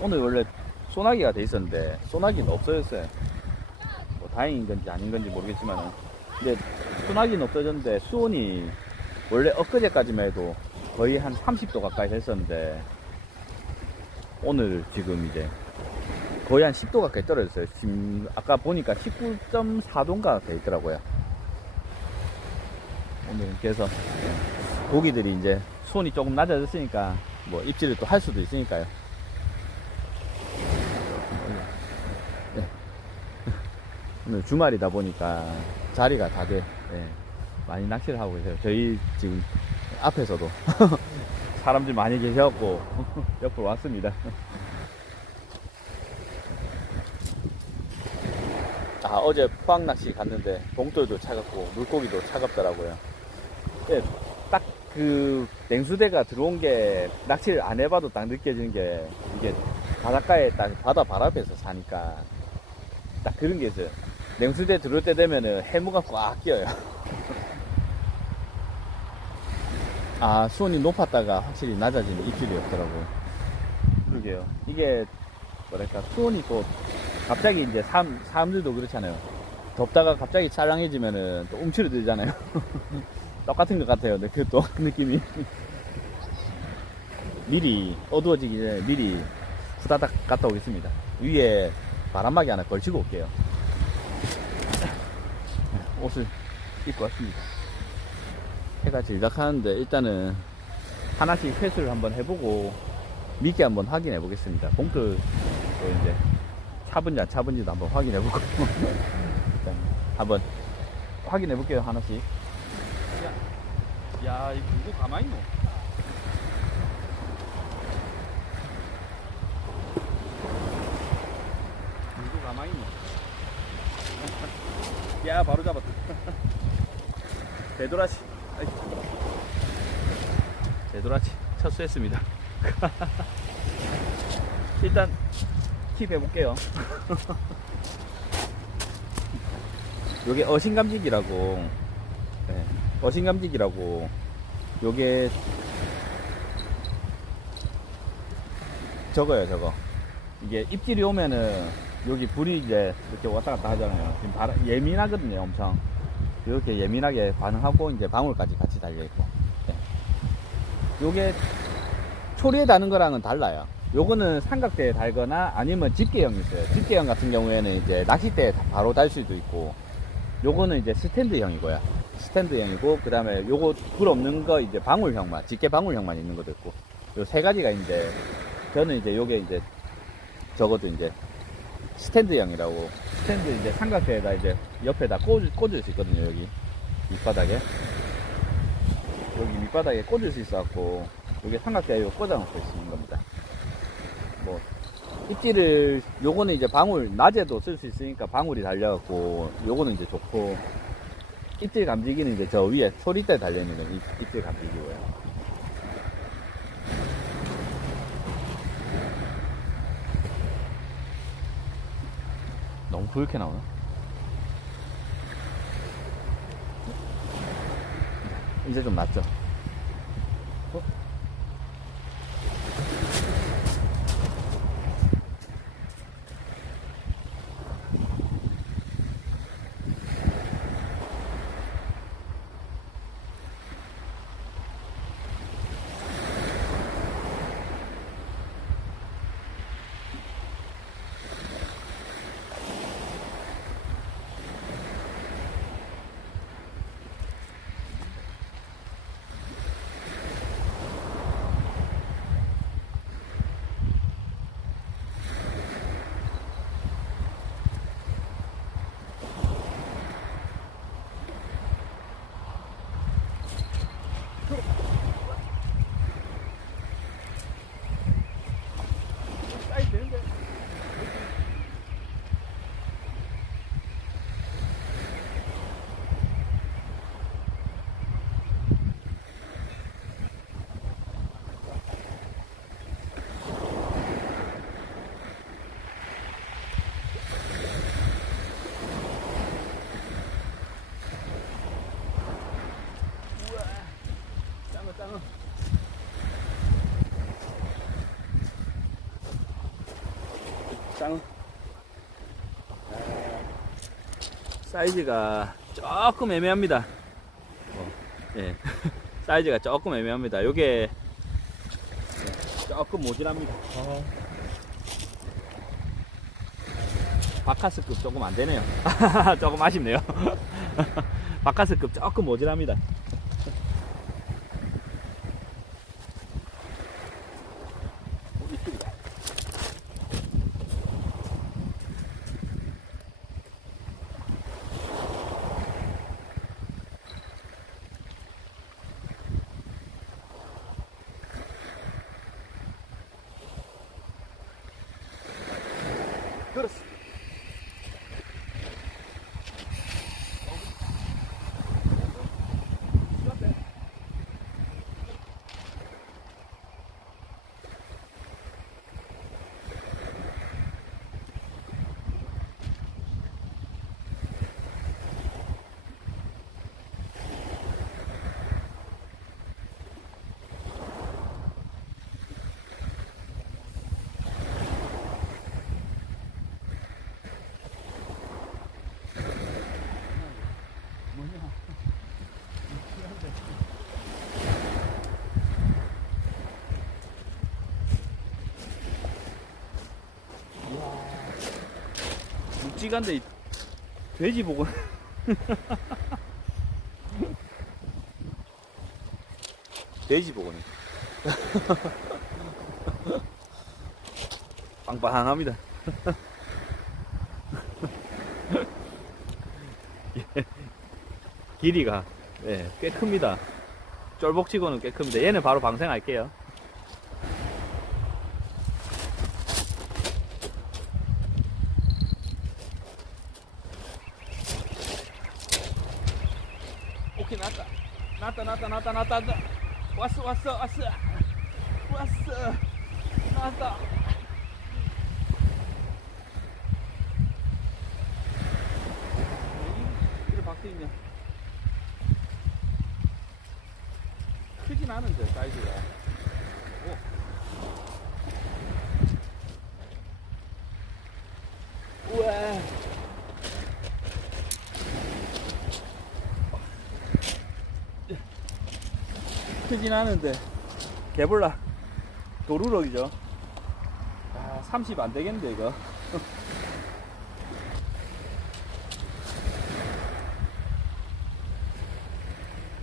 오늘 원래 소나기가 돼 있었는데 소나기는 없어졌어요. 뭐 다행인 건지 아닌 건지 모르겠지만은 근데 소나기는 없어졌는데 수온이 원래 엊그제까지만 해도 거의 한 30도 가까이 됐었는데 오늘 지금 이제 거의 한 10도 가까이 떨어졌어요. 지금 아까 보니까 19.4도인가 돼 있더라고요. 오늘 그래서 고기들이 이제 수온이 조금 낮아졌으니까 뭐 입질을 또 할 수도 있으니까요. 오늘 주말이다 보니까 자리가 다들 예, 많이 낚시를 하고 계세요. 저희 지금 앞에서도 사람들 많이 계셔갖고 옆으로 왔습니다. 아, 어제 포항 낚시 갔는데 봉돌도 차갑고 물고기도 차갑더라고요. 예, 딱그 냉수대가 들어온 게 낚시를 안 해봐도 딱 느껴지는 게 이게 바닷가에 딱 바다 발 앞에서 사니까 딱 그런 게 있어요. 냉수대 들어올 때 되면은 해무가 꽉 끼어요. 아, 수온이 높았다가 확실히 낮아지는 입질이 없더라고요. 그러게요. 이게 뭐랄까 수온이 또 갑자기 이제 사람, 사람들도 그렇잖아요. 덥다가 갑자기 찰랑해지면은 또 움츠러들잖아요. 똑같은 것 같아요. 근데 그또 느낌이. 미리 어두워지기 전에 미리 후다닥 갔다 오겠습니다. 위에 바람막이 하나 걸치고 올게요. 옷을 입고 왔습니다. 해가 질작 하는데 일단은 하나씩 회수를 한번 해보고 미끼 한번 확인해 보겠습니다. 봉투 또 이제 차분지 안 차분지도 한번 확인해 보고 일단 한번 확인해 볼게요 하나씩. 야, 야 이거 누구 가만히 있노? 누구 가만히 있노? 야 바로 잡았다. 되돌아치. 되돌아치 첫수했습니다. 일단 팁 해볼게요. 요게 어신감지기라고 네, 어신감지기라고 요게 저거예요 저거 이게 입질이 오면은 여기 불이 이제 이렇게 왔다 갔다 하잖아요. 지금 바람, 예민하거든요 엄청. 이렇게 예민하게 반응하고 이제 방울까지 같이 달려있고. 네. 요게 초리에 다는 거랑은 달라요. 요거는 삼각대에 달거나 아니면 집게형이 있어요. 집게형 같은 경우에는 이제 낚싯대에 바로 달 수도 있고 요거는 이제 스탠드형이고요. 스탠드형이고 그 다음에 요거 불 없는 거 이제 방울형만 집게 방울형만 있는 것도 있고 요 세 가지가 이제 저는 이제 요게 이제 적어도 이제 스탠드형이라고. 스탠드 이제 삼각대에다 이제 옆에다 꽂을, 꽂을 수 있거든요 여기. 밑바닥에. 여기 밑바닥에 꽂을 수 있어갖고 여기 삼각대에 이거 꽂아놓고 있는 겁니다. 뭐 입질을 요거는 이제 방울 낮에도 쓸 수 있으니까 방울이 달려갖고 요거는 이제 좋고 입질 감지기는 이제 저 위에 초리대 달려있는 입질 감지기고요 너무 부옇게 나오나? 이제 좀 낫죠? 짱. 사이즈가 조금 애매합니다. 어, 예. 사이즈가 조금 애매합니다. 요게 조금 모질합니다. 바카스급 조금 안 되네요. 조금 아쉽네요. 바카스급 조금 모질합니다. 어, 이쪽이다. 그렇습니다. 뭐냐? 묵직한데 이 돼지 보고 돼지 보고는 빵빵합니다. 예. 길이가 예, 꽤 큽니다. 쫄복치고는 꽤 큽니다. 얘는 바로 방생할게요. 오케이 났다. 났다 났다 났다 났다 났다. 왔어 왔어 왔어 왔어 나왔다. 이래 박혀 있냐? 크진 않은데 사이즈가. 오. 우와. 크진 않은데 개불라 도루럭이죠. 아, 30 안 되겠는데 이거.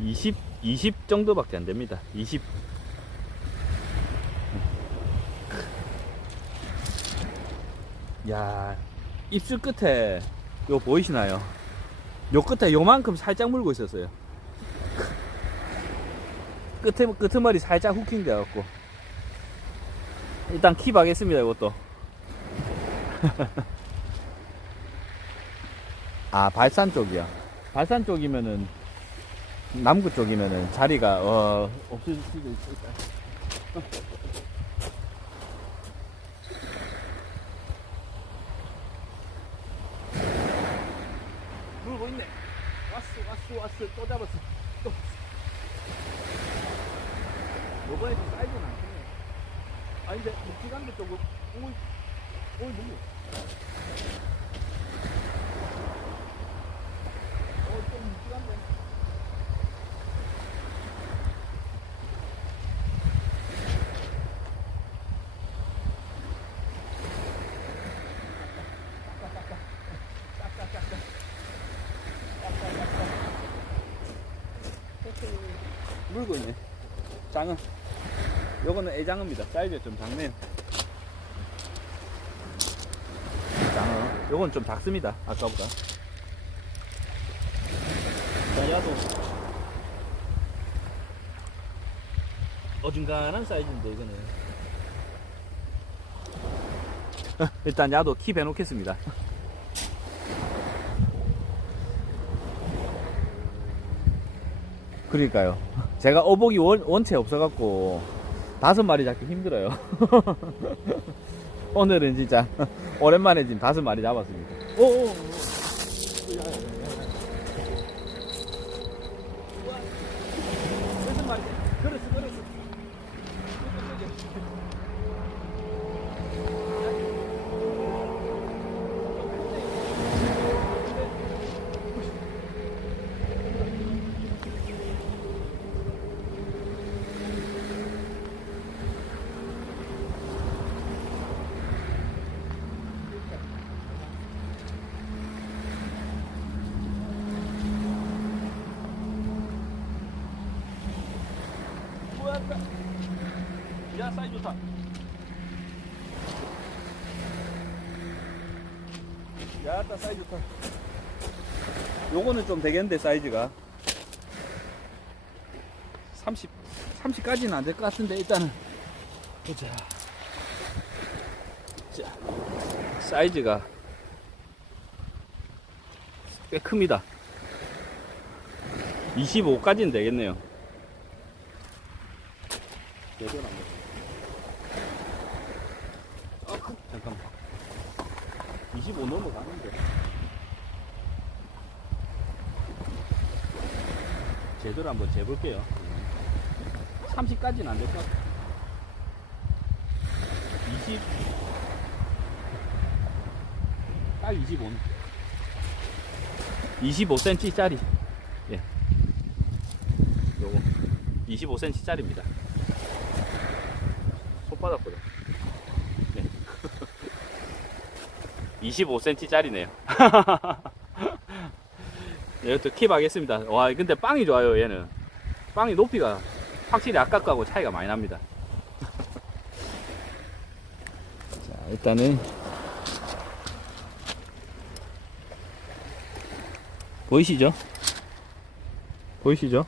20, 20 정도밖에 안 됩니다. 20. 야, 입술 끝에 요 보이시나요? 요 끝에 요만큼 살짝 물고 있었어요. 끝에 끄트머리 살짝 후킹 돼갖고. 일단 킵 하겠습니다 이것도. 아 발산 쪽이야. 발산 쪽이면은 남구 쪽이면은 자리가 어 없을 수도 있을까? 물고 있네? 왔어 왔어 왔어. 또 잡았어 또 요번에 좀 사이즈는 안 크네 아 근데 묵직한데 조금 오이 오이 너무 어좀 물고 있네. 장어. 요거는 애장어입니다. 사이즈가 좀 작네요. 장어. 요건 좀 작습니다. 아까보다. 자, 야도. 어중간한 사이즈인데, 이거는. 일단 야도 킵 해놓겠습니다. 그러니까요. 제가 어복이 원, 원체 없어갖고 다섯 마리 잡기 힘들어요. 오늘은 진짜 오랜만에 지금 다섯 마리 잡았습니다. 오, 오, 오. 여섯 마리. 그렇지, 그렇지. 야 사이즈 좋다. 야따 사이즈 좋다. 요거는 좀 되겠는데 사이즈가. 30 30까지는 안 될 것 같은데 일단은. 보자. 자 사이즈가 꽤 큽니다. 25까지는 되겠네요. 여덟 안 돼. 아, 그- 잠깐만. 25 넘어가는데. 제대로 한번 재볼게요. 30까지는 안 될 것 같아. 20. 딱 25. 25cm짜리. 예. 요거. 25cm짜리입니다. 손바닥보다. 네. 25cm짜리네요. 이것도 킵 하겠습니다. 와, 근데 빵이 좋아요, 얘는. 빵이 높이가 확실히 거하고 차이가 많이 납니다. 자, 일단은. 보이시죠? 보이시죠?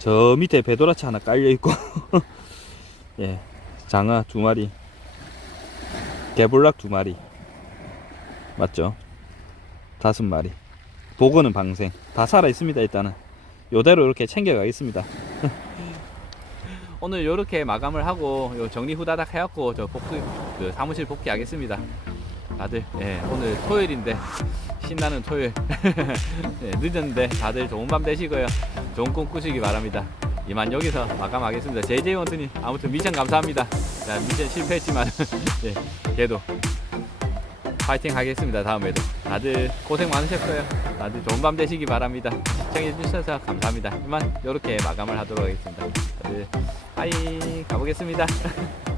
저 밑에 배도라치 하나 깔려 있고 예. 장어 두 마리. 개불락 두 마리. 맞죠? 다섯 마리. 보고는 방생. 다 살아 있습니다 일단은. 요대로 이렇게 챙겨 가겠습니다. 오늘 요렇게 마감을 하고 요 정리 후다닥 해갖고 저 복수 그 사무실 복귀하겠습니다. 다들 예 오늘 토요일인데 신나는 토요일. 예, 늦었는데 다들 좋은 밤 되시고요. 좋은 꿈 꾸시기 바랍니다. 이만 여기서 마감하겠습니다. JJ 원트님 아무튼 미션 감사합니다. 자, 미션 실패했지만 예, 그래도 파이팅 하겠습니다. 다음에도 다들 고생 많으셨어요. 다들 좋은 밤 되시기 바랍니다. 시청해 주셔서 감사합니다. 이만 이렇게 마감을 하도록 하겠습니다. 다들 하이 가보겠습니다.